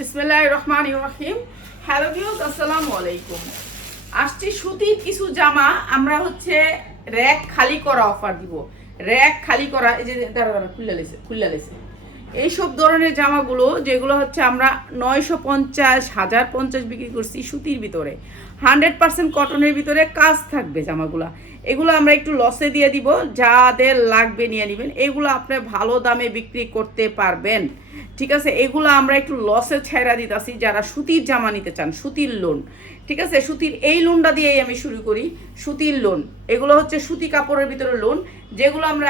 বিসমিল্লাহির রহমানির রহিম। Hello viewers, আসসালামু আলাইকুম। আসছি সুতির কিছু জামা আমরা র‍্যাক খালি করা অফার দিব। র‍্যাক খালি করা, এই যে দাঁড়া খুলে লেছে এইসব ধরনের জামাগুলো যেগুলো আমরা 950 1050 বিক্রি করছি সুতির ভিতরে, 100% কটনের ভিতরে কাজ থাকবে জামাগুলা। এগুলো আমরা একটু লসে দিয়ে দিব, যাদের লাগবে নিয়ে নেবেন। এগুলো আপনি ভালো দামে বিক্রি করতে পারবেন, ঠিক আছে। এগুলো আমরা একটু লসে ছেড়া দিতেছি যারা সুতির জামা নিতে চান, সুতির লোন, ঠিক আছে। সুতির এই লোনটা দিয়েই আমি শুরু করি। সুতির লোন, এগুলো সুতি কাপড়ের ভিতরে লোন, যেগুলো আমরা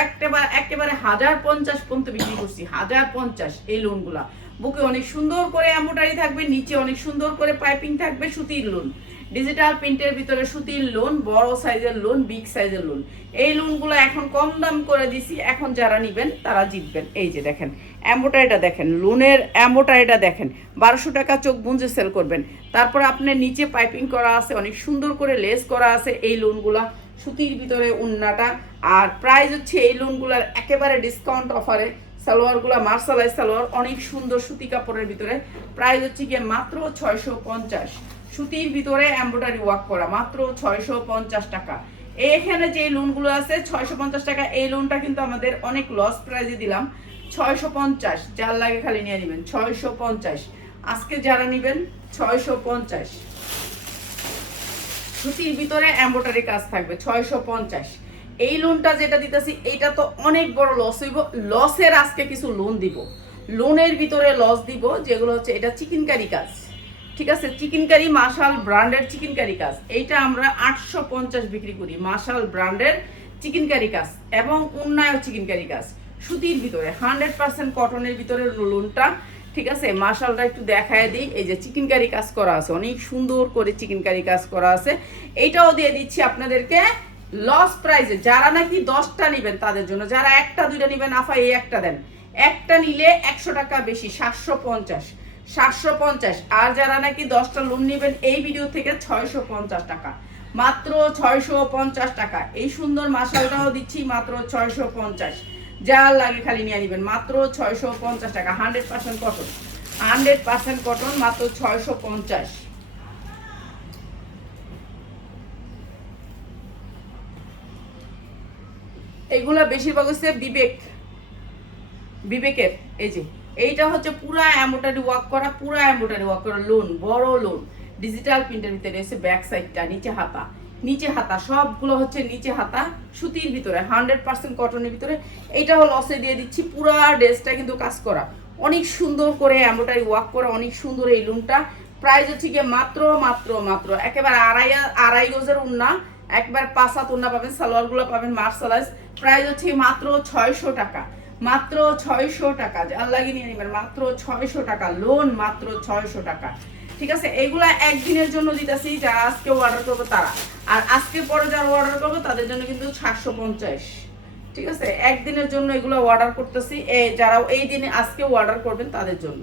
একেবারে 1050 পর্যন্ত বিক্রি করছি। 1050 এই লোনগুলা। বুকে অনেক সুন্দর করে এমব্রয়ডারি থাকবে, নিচে অনেক সুন্দর করে পাইপিং থাকবে। সুতির লোন, ডিজিটাল প্রিন্টের ভিতরে সুতির লোন, বড় সাইজের লোন, বিগ সাইজের লোন। এই লোনগুলো এখন কম দাম করে দিছি, এখন যারা নেবেন তারা জিতবেন। এই যে দেখেন এমব্রয়ডারিটা দেখেন, লোনের এমব্রয়ডারিটা দেখেন। 1200 টাকা চোখ বুঁজে সেল করবেন। তারপর আপনার নিচে পাইপিং করা আছে, অনেক সুন্দর করে লেস করা আছে এই লোনগুলা। সুতির ভিতরে উন্নাটা। আর প্রাইস এই লোনগুলার একেবারে ডিসকাউন্ট অফারে। সালোয়ারগুলা মার্শালাইজ সালোয়ার, অনেক সুন্দর সুতি কাপড়ের ভিতরে। প্রাইস গিয়ে মাত্র 650। সুতির ভিতরে এমব্রয়ডারি ওয়ার্ক করা, মাত্র 650 টাকা। এখানে যে লোনগুলো আছে 650 টাকা, এই লোনটা কিন্তু আমাদের অনেক লস প্রাইজে দিলাম। 650, যার লাগে খালি নিয়ে নেবেন। 650 আজকে যারা নেবেন 650। সুতির ভিতরে এমব্রয়ডারি কাজ থাকবে 650। এই লোনটা যেটা দিতেছি এইটা তো অনেক বড় লস হইব। লসের আজকে কিছু লোন দিব, লোনের ভিতরে লস দিব, যেগুলো এটা চিকেনকারি কাজ, ঠিক আছে। চিকেনকারি মাশাল ব্র্যান্ডের চিকেনকারি কাজ, এইটা আমরা 850 বিক্রি করি। মাশাল ব্র্যান্ডের চিকেনকারি কাজ এবং উন্নয়ন চিকেনকারি কাজ সুতির ভিতরে, 100% কটনের ভিতরে লোনটা, ঠিক আছে। মাশালটা একটু দেখায় দিই। এই যে চিকেনকারি কাজ করা আছে, অনেক সুন্দর করে চিকেনকারি কাজ করা আছে। এইটাও দিয়ে দিচ্ছি আপনাদেরকে লস প্রাইসে। যারা নাকি 10টা নেবেন তাদের জন্য, যারা একটা দুইটা নেবেন আফা এই একটা দেন, একটা নিলে 100 টাকা বেশি, 750। 750। আর যারা নাকি 10টা লোন নেবেন এই ভিডিও থেকে 650 টাকা, মাত্র 650 টাকা। এই সুন্দর মাশালটাও দিচ্ছি মাত্র 650। যার লাগে খালি নিয়ে নেবেন, মাত্র 650 টাকা। 100% কটন, 100% কটন, মাত্র 650। এগুলা বেশিরভাগ বিবেকের। এই যে এইটা পুরা এমব্রয়ডারি ওয়ার্ক করা, পুরা এমব্রয়ডারি ওয়ার্ক করা লোন, বড় লোন, ডিজিটাল প্রিন্টের ভিতরে এসে ব্যাক সাইডটা, নিচে হাতা, নিচে হাতা, সবগুলো নিচে হাতা সুতির ভিতরে, 100% কটনের ভিতরে। এইটা লসে দিয়ে দিচ্ছি। পুরা ড্রেসটা কিন্তু কাজ করা, অনেক সুন্দর করে এমব্রয়ডারি ওয়ার্ক করা, অনেক সুন্দর এই লোনটা। প্রাইস গিয়ে মাত্র মাত্র মাত্র একেবারে আড়াই গজের উন্না, একবার 5 হাত উন্না পাবেন। সালোয়ারগুলো পাবেন মার্শালাইজ। প্রাইস মাত্র 600 টাকা, মাত্র 600 টাকা। যার লাগে নিয়ে নেবেন, মাত্র 600 টাকা লোন, মাত্র 600 টাকা, ঠিক আছে। এগুলা একদিনের জন্য দিতেছি, যারা আজকে অর্ডার করবো তারা। আর আজকে পরে যারা অর্ডার করবো তাদের জন্য কিন্তু 750, ঠিক আছে। একদিনের জন্য এগুলো অর্ডার করতেছি, যারা এই দিনে আজকে অর্ডার করবেন তাদের জন্য,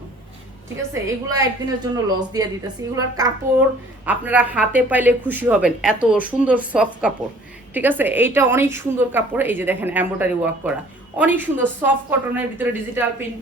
ঠিক আছে। এগুলো একদিনের জন্য লস দিয়ে দিতেছি। এগুলোর কাপড় আপনারা হাতে পাইলে খুশি হবেন, এত সুন্দর সফট কাপড়, ঠিক আছে। এইটা অনেক সুন্দর কাপড়। এই যে দেখেন এমব্রয়ডারি ওয়ার্ক করা, অনেক সুন্দর সফট কটনের ভিতরে ডিজিটাল প্রিন্ট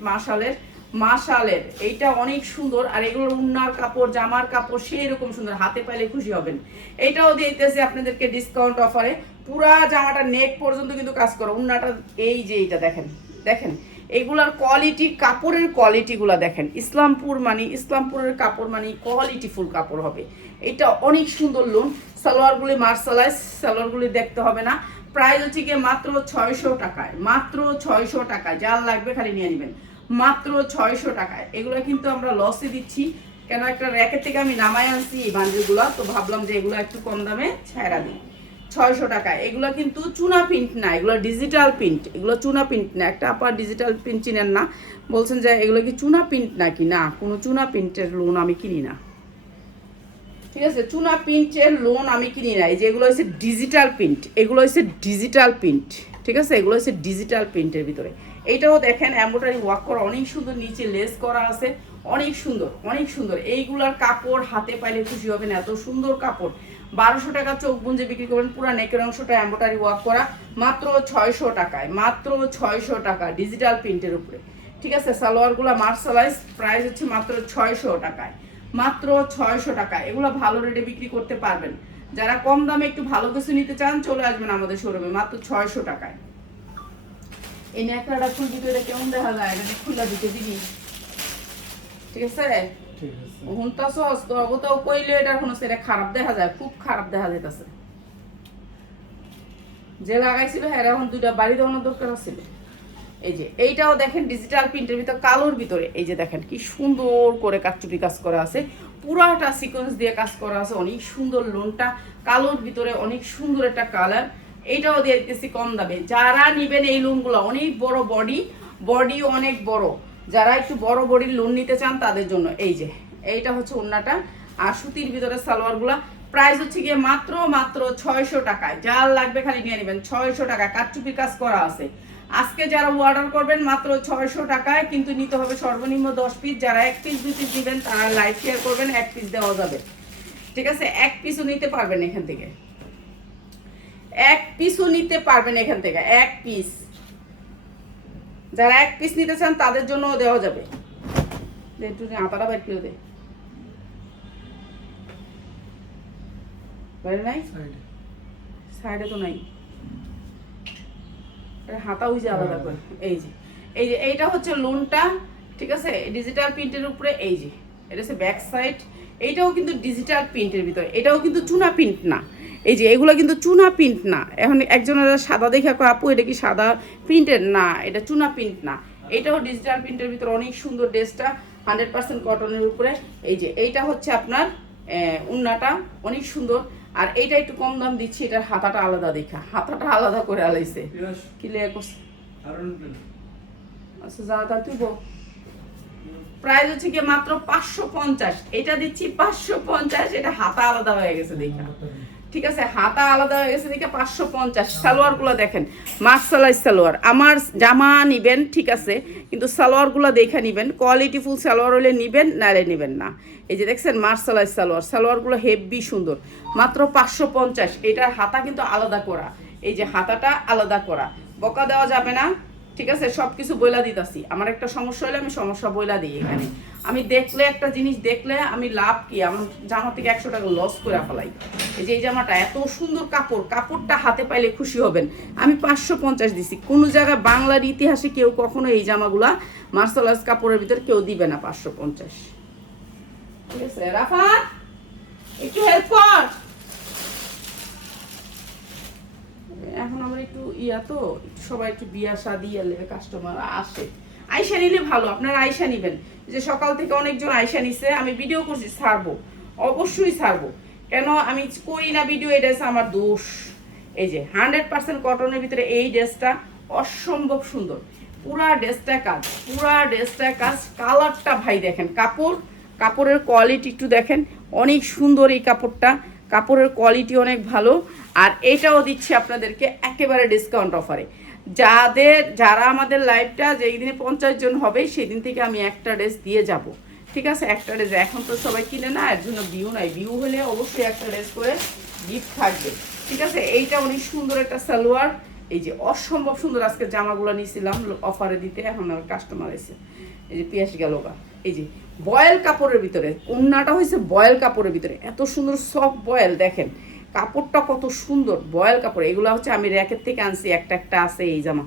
মাশালের এইটা অনেক সুন্দর। আর এগুলোর উন্নার কাপড়, জামার কাপড় সেই রকম সুন্দর, হাতে পাইলে খুশি হবেন। এইটাও দিতেছি আপনাদেরকে ডিসকাউন্ট অফারে। পুরা জামাটা নেক পর্যন্ত কিন্তু কাজ করো, উন্নাটা এই যে এইটা দেখেন, দেখেন এগুলার কোয়ালিটি, কাপড়ের কোয়ালিটিগুলো দেখেন। ইসলামপুরের কাপড় মানে কোয়ালিটিফুল কাপড় হবে। এটা অনেক সুন্দর লোন। সালোয়ারগুলি মার্শালাইজ, সালোয়ারগুলি দেখতে হবে না। প্রাইস গিয়ে মাত্র 600 টাকায়, মাত্র 600 টাকায়। যার লাগবে খালি নিয়ে নেবেন, মাত্র 600 টাকায়। এগুলো কিন্তু আমরা লসে দিচ্ছি, কেন একটা র্যাকেট থেকে আমি নামায় আনছি এই বান্ডিলগুলো, তো ভাবলাম যে এগুলো একটু কম দামে ছাড়া দিই। 600 টাকা। এগুলো কিন্তু চুনা প্রিন্ট না, এগুলো ডিজিটাল প্রিন্ট। এগুলো চুনা প্রিন্ট না। একটা আপার ডিজিটাল প্রিন্ট চিনেন না, বলছেন যে এগুলো কি চুনা প্রিন্ট নাকি? না, কোনো চুনা প্রিন্টের লোন আমি কিনি না, ঠিক আছে। চুনা প্রিন্টের লোন আমি কিনি না। এই যে এগুলো ডিজিটাল প্রিন্ট, এগুলো ডিজিটাল প্রিন্ট, ঠিক আছে। এগুলো ডিজিটাল প্রিন্টের ভিতরে। এইটাও দেখেন এমব্রয়ডারি ওয়ার্ক করা, অনেক সুন্দর, নিচে লেস করা আছে, অনেক সুন্দর, অনেক সুন্দর। এইগুলার কাপড় হাতে পাইলে খুশি হবেন, এত সুন্দর কাপড়। 1200 টাকা চোখ বুঁজে বিক্রি করবেন। পুরা নেকের অংশটা এমব্রয়ডারি ওয়ার্ক করা, মাত্র 600 টাকায়, মাত্র 600 টাকা ডিজিটাল প্রিন্টের উপরে, ঠিক আছে, সালোয়ারগুলো মার্শালাইজ, প্রাইস হচ্ছে মাত্র 600 টাকায়, মাত্র 600 টাকা। এগুলো ভালো রেটে বিক্রি করতে পারবেন। যারা কম দামে একটু ভালো কিছু নিতে চান চলে আসবেন আমাদের শোরুমে, মাত্র 600 টাকায়। এই ন্যাকড়াটা ফুল দিতে এটা কেমন দেখা যায়, এটা খুলে দিতে দিবি, ঠিক আছে? হুনতাছস তো ওটাও কইলে এটা কোনো সেটা খারাপ দেখা যায়, খুব খারাপ দেখা যাইতাছে। যে লাগাইছিল হ্যাঁ এখন দুইটা বাড়ি দেওয়ানোর দরকার ছিল। এই যে এইটাও দেখেন ডিজিটাল প্রিন্টের ভিতর, কালোর ভিতরে এই যে দেখেন কি সুন্দর করে কাটচুপি কাজ করা আছে, পুরাটা সিকোয়েন্স দিয়ে কাজ করা আছে, অনেক সুন্দর লোনটা কালোর ভিতরে, অনেক সুন্দর একটা কালার। এইটাও দিয়ে দিতেছি কম দামে। যারা নিবেন এই লোনগুলো, অনেক বড় বডি অনেক বড়, যারা একটু বড় বডির লোন নিতে চান তাদের জন্য। এই যে এইটা হচ্ছে ওন্নাটা, আর সুতির ভিতরে সালোয়ারগুলা। প্রাইস হচ্ছে গিয়ে মাত্র 600 টাকায়। যার লাগবে খালি নিয়ে নেবেন, 600 টাকা কাটচুপির কাজ করা আছে। আজকে যারা অর্ডার করবেন মাত্র 600 টাকায়, কিন্তু নিতে হবে সর্বনিম্ন 10 পিস। যারা 1 পিস 2 পিস দিবেন তারা লাইভ শেয়ার করবেন, 1 পিস দেওয়া যাবে, ঠিক আছে? 1 পিসও নিতে পারবেন এখান থেকে, 1 পিসও নিতে পারবেন এখান থেকে, 1 পিস। যারা 1 পিস নিতে চান তাদের জন্যও দেওয়া যাবে। একটু আটাটা বাইর করে দে, বাইরে নাই, সাইডে তো নাই, হাতা ওই যে আলাদা করে। এই যে এইটা হচ্ছে লোনটা, ঠিক আছে? ডিজিটাল প্রিন্টের উপরে। এই যে এটা হচ্ছে ব্যাক সাইড, এইটাও কিন্তু ডিজিটাল প্রিন্টের ভিতরে, এটাও কিন্তু চুনা প্রিন্ট না। এই যে এগুলো কিন্তু চুনা প্রিন্ট না। এখন একজনের সাদা দেখে আপু এটা কি সাদা প্রিন্টের? না, এটা চুনা প্রিন্ট না, এটাও ডিজিটাল প্রিন্টের ভিতরে। অনেক সুন্দর ড্রেসটা, 100% কটনের উপরে। এই যে এইটা হচ্ছে আপনার উন্নাটা, অনেক সুন্দর। আর এইটা একটু কম দাম দিচ্ছি, এটার হাতাটা আলাদা, দেখা হাতাটা আলাদা করে আলাইছে, কি লেগে করছে। আচ্ছা যা তা তুই বল। প্রাইস হচ্ছে কি মাত্র 550, এটা দিচ্ছি 550। এটা হাতা আলাদা হয়ে গেছে দেখা, ঠিক আছে? হাতা আলাদা হয়ে গেছে দেখে 550। সালোয়ারগুলো দেখেন মার্শালাইজ সালোয়ার। আমার জামা নিবেন ঠিক আছে, কিন্তু সালোয়ারগুলো দেখে নিবেন, কোয়ালিটি ফুল সালোয়ার হলে নিবেন, নাহলে নিবেন না। এই যে দেখছেন মার্শালাইজ সালোয়ার, সালোয়ারগুলো হেভি সুন্দর, মাত্র 550। এটার হাতা কিন্তু আলাদা করা, এই যে হাতাটা আলাদা করা, বকা দেওয়া যাবে না, ঠিক আছে? সব কিছু বইলা দিতাছি। আমার একটা সমস্যা হলে আমি সমস্যা বইলা দিই এখানে। আমি দেখলে একটা জিনিস দেখলে আমি লাভ কি, আমার জামা থেকে 100 টাকা লস করে ফেলাই। এই যে এই জামাটা এত সুন্দর কাপড়, কাপড়টা হাতে পাইলে খুশি হবেন। আমি 550 দিছি। কোনো জায়গায় বাংলার ইতিহাসে কেউ কখনো এই জামাগুলা মার্শালাইজ কাপড়ের ভিতরে কেউ দিবে না 550, ঠিক আছে? রাফাত একটু হেল্প কর। এখন আমার একটু তো সবাই একটু বিয়া শাদি এলে কাস্টমার আসে, আয়সা নিলে ভালো। আপনারা আয়সা নিবেন, যে সকাল থেকে অনেকজন আয়সা নিছে, আমি ভিডিও করছি, ছাড়বো, অবশ্যই ছাড়বো। কেন আমি করি না ভিডিও, এটা আমার দোষ। এই যে 100% কটনের ভিতরে এই ড্রেসটা অসম্ভব সুন্দর, পুরা ড্রেসটা কাজ, পুরা ড্রেসটা কাজ। কালারটা ভাই দেখেন, কাপড়ের কোয়ালিটি একটু দেখেন, অনেক সুন্দর এই কাপড়টা, কাপড়ের কোয়ালিটি অনেক ভালো। আর এটাও দিচ্ছি আপনাদেরকে একেবারে ডিসকাউন্ট অফারে। যারা আমাদের লাইভটা যেই দিনে 50 জন হবে সেদিন থেকে আমি একটা ড্রেস দিয়ে যাব, ঠিক আছে? একটা ড্রেস, এখন তো সবাই কিনে না, এর জন্য ভিউ নাই, ভিউ হলে অবশ্যই একটা ড্রেস করে গিফট থাকবে, ঠিক আছে? এইটা অনেক সুন্দর একটা সালোয়ার। এই যে অসম্ভব সুন্দর, আজকে জামাগুলো নিয়েছিলাম অফারে দিতে, এখন আমার কাস্টমার এসে এই যে পিয়াস গেল গা। এই যে বয়েল কাপড়ের ভিতরে, ওন্নাটা হয়েছে বয়েল কাপড়ের ভিতরে, এত সুন্দর সফট বয়েল, দেখেন কাপড়টা কত সুন্দর, বয়েল কাপড়। এগুলো হচ্ছে আমি র্যাকের থেকে আনছি, একটা আছে এই জামা।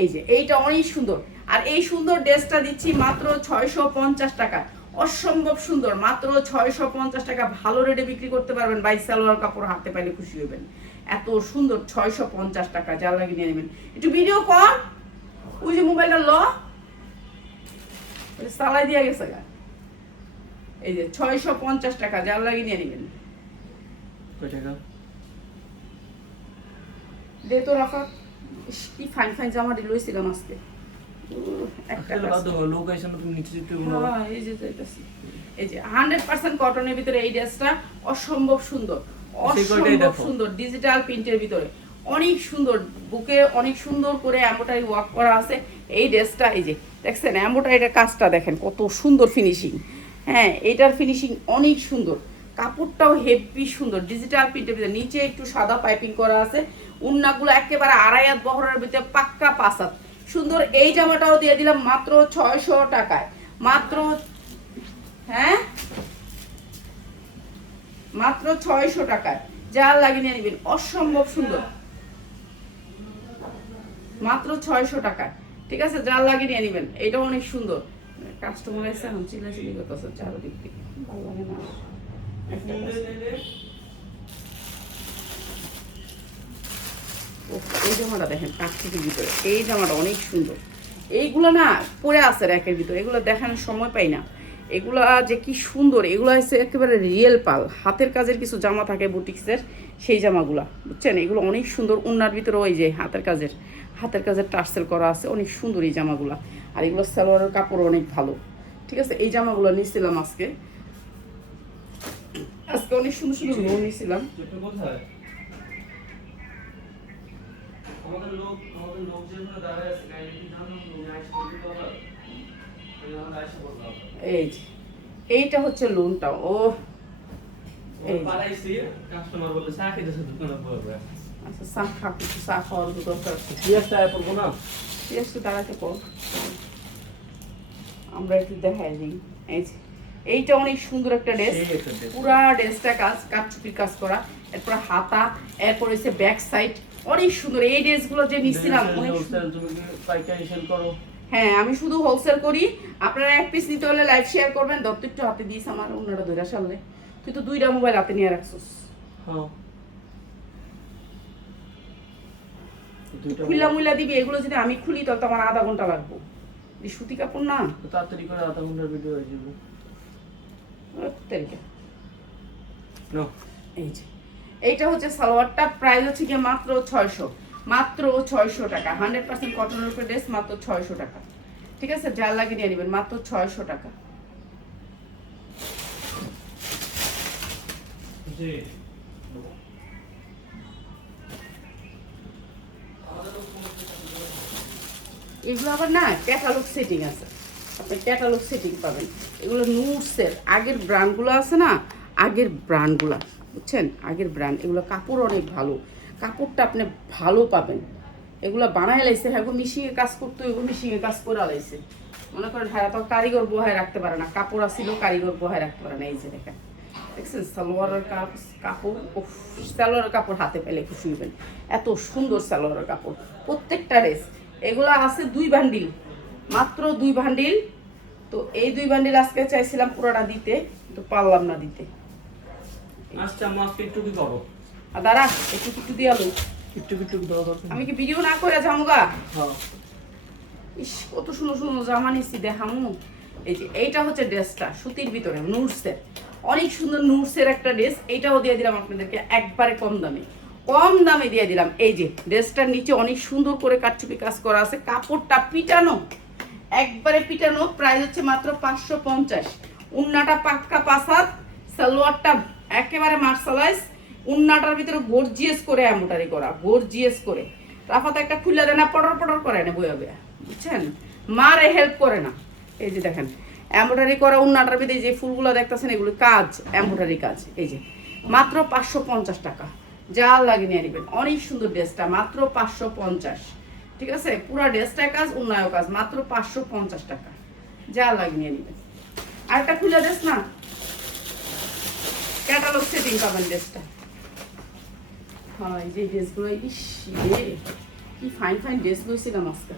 এই যে এইটা অনেক সুন্দর। আর এই সুন্দর ড্রেসটা দিচ্ছি মাত্র 650 টাকা, অসম্ভব সুন্দর, মাত্র 650 টাকা। ভালো রেটে বিক্রি করতে পারবেন, বাই সালোয়ার কাপড় হাতে পাইলে খুশি হবেন। এত সুন্দর, 650 টাকা, যা লাগে নিয়ে নেবেন। একটু ভিডিও কর, ওই যে মোবাইলটা ল, সালাই দিয়া গেছে গা। এই যে 650 টাকা, যা লাগে নিয়ে নেবেন। দে তো রাখা, কি ফাইন ফাইন জামা লইছিলাম আজকে। এই যে 100% কটনের ভিতরে এই ড্রেসটা অসম্ভব সুন্দর, অসম্ভব সুন্দর, ডিজিটাল প্রিন্টের ভিতরে অনেক সুন্দর, বুকে অনেক সুন্দর করে এমব্রয়ডারি ওয়ার্ক করা আছে এই ড্রেসটা। এই যে দেখছেন এমব্রয়ডারির কাজটা দেখেন কত সুন্দর ফিনিশিং। হ্যাঁ, এটার ফিনিশিং অনেক সুন্দর, কাপড়টাও হেভি সুন্দর, ডিজিটাল প্রিন্টের ভিতরে, নিচে একটু সাদা পাইপিং করা আছে। উন্নাগুলো একেবারে 2.5 হাত বহরের ভিতরে, পাক্কা 5 হাত, সুন্দর এই জামাটাও দিয়ে দিলাম মাত্র 600 টাকায়, মাত্র, হ্যাঁ মাত্র 600 টাকায়, যার লাগে নিয়ে নেবেন, অসম্ভব সুন্দর, মাত্র 600 টাকায়, ঠিক আছে, যার লাগে নিয়ে নেবেন। এটা অনেক সুন্দর। কাস্টমার এসে এখন চিল্লাচিল্লি করতেছে চারদিক থেকে, ভালো লাগে না একটা এই জামাটা দেখেন কাঠকুটির ভিতরে, এই জামাটা অনেক সুন্দর। এইগুলো না পরে আছে র্যাকের ভিতরে, এগুলো দেখানোর সময় পাই না। এগুলা যে কি সুন্দর, এগুলো হচ্ছে একেবারে রিয়েল পাল, হাতের কাজের কিছু জামা থাকে বুটিক্সের, সেই জামাগুলা বুঝছেন, এগুলো অনেক সুন্দর। উন্নার ভিতরে ওই যে হাতের কাজের টার্সেল করা আছে, অনেক সুন্দর এই জামাগুলা। আর এগুলো সালোয়ারের কাপড় অনেক ভালো, ঠিক আছে। এই জামাগুলো নিয়েছিলাম আজকে অনেক সুন্দর সুন্দর লোন নিয়েছিলাম। এই যে এইটা হচ্ছে লোনটা, ও কাস্টমার বলে চা খেতেছে দোকানে পড়বে। আচ্ছা চা খা, কিছু চা খাওয়ার দরকার আছে, পিঁয়াজটা পড়বো না, একটু দাঁড়াতে পর, আমরা একটু দেখাই দিই। এই যে এইটা অনেক সুন্দর একটা ড্রেস, পুরা ড্রেসটা কাঠচুপির কাজ করা, এরপর হাতা, এরপর হচ্ছে ব্যাক সাইড, অনেক সুন্দর। এই ড্রেসগুলো যে নিছিলাম অনেক সুন্দর। তুমি পাইকারি সেল করো? হ্যাঁ আমি শুধু হোলসেল করি, আপনারা এক পিস নিতে হলে লাইভ শেয়ার করবেন। দত্ত একটু হাতে দিস, আমার অন্যরা ধরে সামনে, তুই তো 2টা মোবাইল হাতে নিয়ে রাখছিস। হ্যাঁ খুলা মুলা দিবি, এগুলো যদি আমি খুলি তাহলে তো আমার আধা ঘন্টা লাগবে, এই সুতি কাপড় না, তাড়াতাড়ি করে আধা ঘন্টার ভিডিও হয়ে যাবে। এই যে এইটা হচ্ছে সালোয়ারটা, প্রাইস হচ্ছে কি মাত্র 600, মাত্র 600 টাকা, 100% কটনের উপর ড্রেস, মাত্র 600 টাকা, ঠিক আছে, যার লাগে নিয়ে নেবেন, মাত্র 600 টাকা। এগুলো আবার না ক্যাটালগ সেটিং আছে, আপনি ক্যাটালগ সেটিং পাবেন। এগুলো নুটসের আগের ব্র্যান্ডগুলো আছে না, আগের ব্র্যান্ডগুলো বুঝছেন, আগের ব্র্যান্ড, এগুলো কাপড় অনেক ভালো, কাপড়টা আপনি ভালো পাবেন। এগুলো বানায় লাইছে, হ্যাঁ মিশিংয়ে কাজ করতে, এগুলো মিশিংয়ে কাজ করে লাইছে, মনে করেন হ্যাঁ তো কারিগর বহায় রাখতে পারে না, কাপড় আসছিল কারিগর বহায় রাখতে পারে না। এই যে দেখেন, দেখছেন সালোয়ারের কাপড়, সালোয়ারের কাপড় হাতে পেলে খুশি হবেন, এত সুন্দর সালোয়ারের কাপড়। প্রত্যেকটা ড্রেস এগুলো আছে 2 বান্ডিল, মাত্র 2 বান্ডিল। তো এই 2 বান্ডিল আজকে চাইছিলাম পুরোটা দিতে, তো পারলাম না দিতে। আচ্ছা মাস্ক একটু কি করো, আর দাঁড়া একটু একটু দিয়ে আলো, একটু দাও। আমি কি ভিডিও না করে যামুগা? হ্যাঁ ইস কত সুন্দর সুন্দর জামা নিচ্ছি দেখামু। এই যে এইটা হচ্ছে ড্রেসটা সুতির ভিতরে নুটসের, অনেক সুন্দর নুটসের একটা ড্রেস। এইটাও দিয়ে দিলাম আপনাদেরকে একবারে কম দামে দিয়ে দিলাম। এই যে ড্রেসটার নিচে অনেক সুন্দর করে কাটচুপি কাজ করা আছে, কাপড়টা পিটানো, একবারে পিটানো, প্রাইস হচ্ছে মাত্র 550। উন্নাটা পাক্কা 5 হাত, সালোয়ারটা একেবারে মার্শালাইজ, উন্নাটার ভিতরে গর্জিয়াস করে এমব্রয়ডারি করা, গর্জিয়াস করে। রাফাত একটা খুলে দেয় না, পটর করে না বইয়া বইয়া, বুঝছেন, মারে হেল্প করে না। এই যে দেখেন এমব্রয়ডারি করা উন্নাটার ভিতরে যে ফুলগুলো দেখতেছেন, এগুলো কাজ, এমব্রয়ডারি কাজ। এই যে মাত্র 550 টাকা, যা লাগে নিয়ে নেবেন। অনেক সুন্দর ড্রেসটা, মাত্র 550, ঠিক আছে, পুরো ড্রেসটা কাজ, উন্নয় কাজ, মাত্র 550 টাকা, যা লাগে নিয়ে নেবেন। আরেকটা খুলে ড্রেস না, ক্যাটালগ সেটিং পাবেন ড্রেসটা। হয় যে ড্রেসগুলো, ইস রে কি ফাইন ফাইন ড্রেস লইছিলাম আজকে,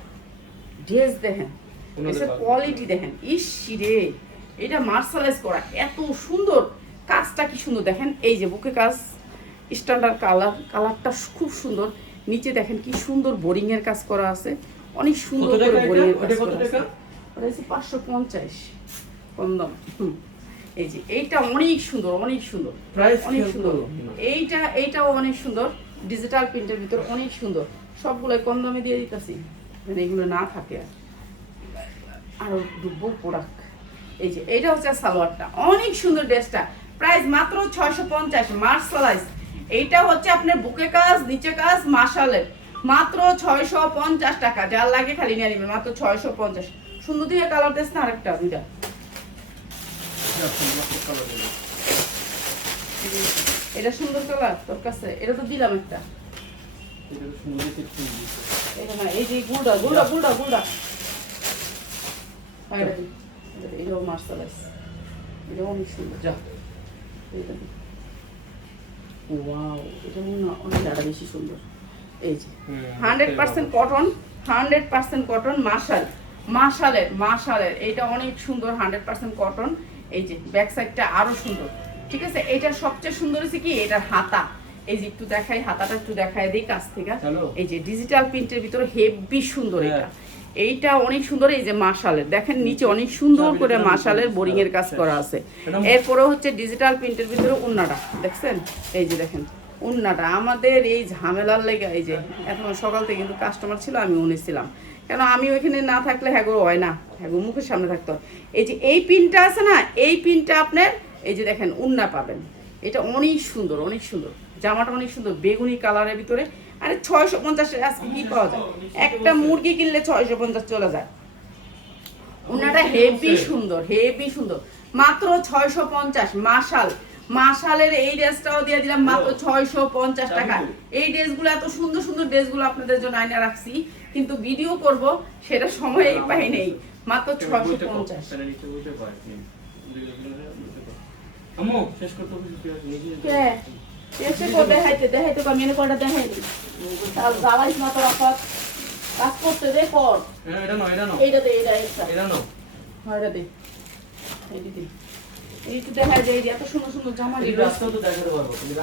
ড্রেস দেখেন, ড্রেসের কোয়ালিটি দেখেন, ইস রে এটা মার্শালাইজ করা, এত সুন্দর কাজটা, কি সুন্দর দেখেন। এই যে বুকে কাজ, স্ট্যান্ডার্ড কালারটা খুব সুন্দর, নিচে দেখেন কি সুন্দর বোরিং এর কাজ করা আছে, অনেক সুন্দর করে বোরিং এর কাজ করা আছে। ওটা হচ্ছে 550, কম দাম। এই যে এইটা অনেক সুন্দর, অনেক সুন্দর, অনেক সুন্দর। এইটাও অনেক সুন্দর, ডিজিটাল প্রিন্টের ভিতর অনেক সুন্দর, সবগুলো কম দামে দিয়ে দিতেছি, মানে এগুলো না থাকে আর ডুবো প্রোডাক্ট। এই যে এইটা হচ্ছে সালোয়ারটা, অনেক সুন্দর ড্রেসটা, প্রাইস মাত্র 650, মার্শালাইজ। এইটা হচ্ছে আপনার বুকে কাজ, নিচে কাজ, মার্শালের, মাত্র 650 টাকা, যার লাগে খালি নিয়ে নেবেন, মাত্র 650। সুন্দর দিয়ে কালার ড্রেস না আরেকটা, 2টা এটা সুন্দর কালার তোর কাছে, এটা তো দিলাম একটা, এটা তো সুন্দর দেখতে এটা না এই যে গুলটা এটাও মার্শাল এটাও অনেক সুন্দর যা এটা ওয়াও এটা মনে হয় অনেক আরো বেশি সুন্দর এই যে 100% কটন 100% কটন মাশালের এটা অনেক সুন্দর 100% কটন এই যে ব্যাক সাইডটা আরো সুন্দর ঠিক আছে এটা সবচেয়ে সুন্দর হচ্ছে কি এটার হাতা এই যে একটু দেখাই হাতাটা একটু দেখাই দেই কাছ থেকে এই যে ডিজিটাল প্রিন্টের ভিতরে হেভি সুন্দর এটা এইটা অনেক সুন্দর এই যে মাশালের দেখেন নিচে অনেক সুন্দর করে মাশালের বোরিং এর কাজ করা আছে এরপরে হচ্ছে ডিজিটাল প্রিন্টের ভিতরে উন্নাটা দেখছেন এই যে দেখেন উন্নাটা আমাদের এই ঝামেলার লেগে এই যে এখন সকাল থেকে কিন্তু কাস্টমার ছিল আমি উনিছিলাম কেন আমি ওইখানে না থাকলে হ্যাগো হয় না হ্যাগো মুখের সামনে থাকতো এই যে এই পিনটা আছে না এই পিনটা আপনার এই যে দেখেন উন্না পাবেন এটা অনেক সুন্দর জামাটা অনেক সুন্দর বেগুনি কালারের ভিতরে আরে 650 আজকে কি পাওয়া যায় একটা মুরগি কিনলে 650 চলে যায় উন্নাটা হেভি সুন্দর মাত্র 650 মাশালের এই ড্রেসটাও দিয়ে দিলাম মাত্র 650 টাকা এই ড্রেসগুলো এত সুন্দর ড্রেসগুলো আপনাদের জন্য আইনা রাখছি কিন্তু ভিডিও করব সেটা সময়ই পাই নেই মাত্র 650 আমো শেষ করতে হবে কে এসে কো দেখাইতে কমিনে কোটা দেখাইনি তার গালাইস না তো রাখত কাজ করতে দে কর এটা না এটা দে এটা না হয় দে এই তো দেখা যায় এত সুন্দর জামা এই রাস্তা তো দেখাতে পারবো তুমি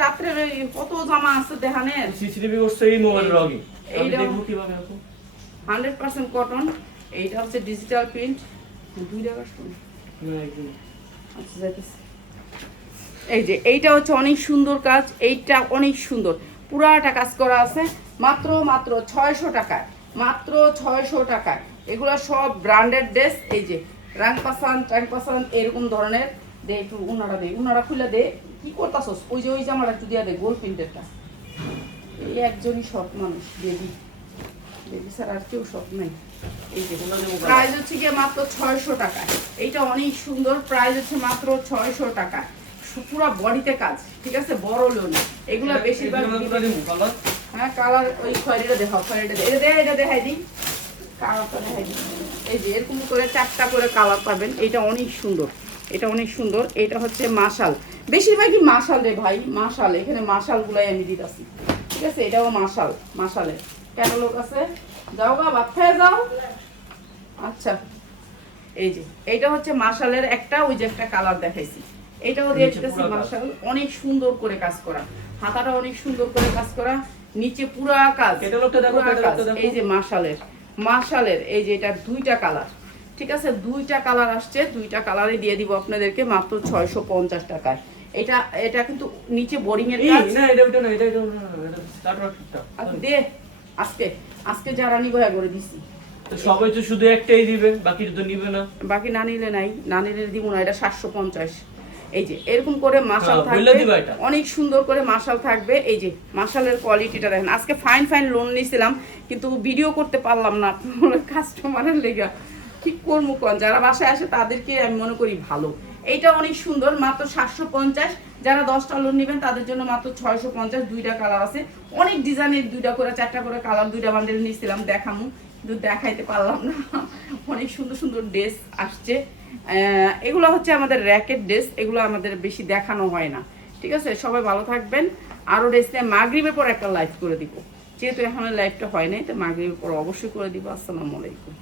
রাত্রে কত জামা আছে দেখানের সিসিটিভি করছে এই মোবাইল লগি এই দেখো কিভাবে আপু 100% কটন এইটা হচ্ছে ডিজিটাল প্রিন্ট 2 টাকা শুনুন না একদম আচ্ছা যাইতেছে এই যে এইটা হচ্ছে অনেক সুন্দর কাজ এইটা অনেক সুন্দর পুরাটা কাজ করা আছে মাত্র 600 টাকায় মাত্র 600 টাকায় এগুলা সব ব্র্যান্ডেড ড্রেস এই যে টাং পাসান এরকম ধরনের দে একটু উনারা খুলে দে কি করতাছস ওই যে জামাটা একটু দিয়া দে গোল প্রিন্টেরটা এই একজনই সব মানুষ বেবি স্যার আর কেউ সব নাই এই যে প্রাইস হচ্ছে গিয়ে মাত্র 600 টাকা এইটা অনেক সুন্দর প্রাইস হচ্ছে মাত্র 600 টাকা পুরো বডিতে কাজ ঠিক আছে বড় লোন এগুলা বেশিরভাগ হ্যাঁ কালার ওই খয়েরিটা দেখাও এটা দেখাই দিই কালারটা দেখাই দিই এই যে এরকম করে 4টা করে কালার পাবেন এটা অনেক সুন্দর এটা হচ্ছে মাশাল বেশিরভাগই মাশাল রে ভাই মাশাল এখানে মাশালগুলাই আমি দিতাছি ঠিক আছে এটাও মাশালের কেন লোক আছে যাও গা ভাত খেয়ে যাও আচ্ছা এই যে এইটা হচ্ছে মাশালের একটা ওই যে একটা কালার দেখাইছি এটাও দিয়ে দিতেছি মাশাল অনেক সুন্দর করে কাজ করা হাতাটা অনেক সুন্দর করে কাজ করা নিচে পুরা কাজ এই যে মাশালের এই যে এটা 2টা কালার ঠিক আছে 2টা কালার আসছে 2টা কালারে দিয়ে দিব আপনাদেরকে মাত্র 650 টাকায় এটা কিন্তু নিচে বোরিং এর কাজ না এটা দে আজকে যারা নিব করে দিছি তো সবাই তো শুধু একটাই দিবে বাকি তো নিবে না বাকি না নিলে দিব না এটা 750 এই যে এরকম করে মাশাল থাকবে অনেক সুন্দর করে মাশাল থাকবে এই যে মাশালের কোয়ালিটিটা দেখেন আজকে ফাইন লোন নিয়েছিলাম কিন্তু ভিডিও করতে পারলাম না কাস্টমারের লেগে কি করবো কোন যারা বাসায় আসে তাদেরকে আমি মনে করি ভালো এইটা অনেক সুন্দর মাত্র 750 যারা 10টা লোন নেবেন তাদের জন্য মাত্র 650 2টা কালার আছে অনেক ডিজাইনের 2টা করে 4টা করে কালার 2টা বান্ডেল নিয়েছিলাম দেখামু কিন্তু দেখাইতে পারলাম না অনেক সুন্দর ড্রেস আসছে এগুলো হচ্ছে আমাদের র্যাকেট ড্রেস এগুলো আমাদের বেশি দেখানো হয় না ঠিক আছে সবাই ভালো থাকবেন আরও ড্রেস নিয়ে মাগরিবের পর একটা লাইভ করে দিব যেহেতু এখন লাইভটা হয় নাই তো মাগরিবের পর অবশ্যই করে দিব আসসালামু আলাইকুম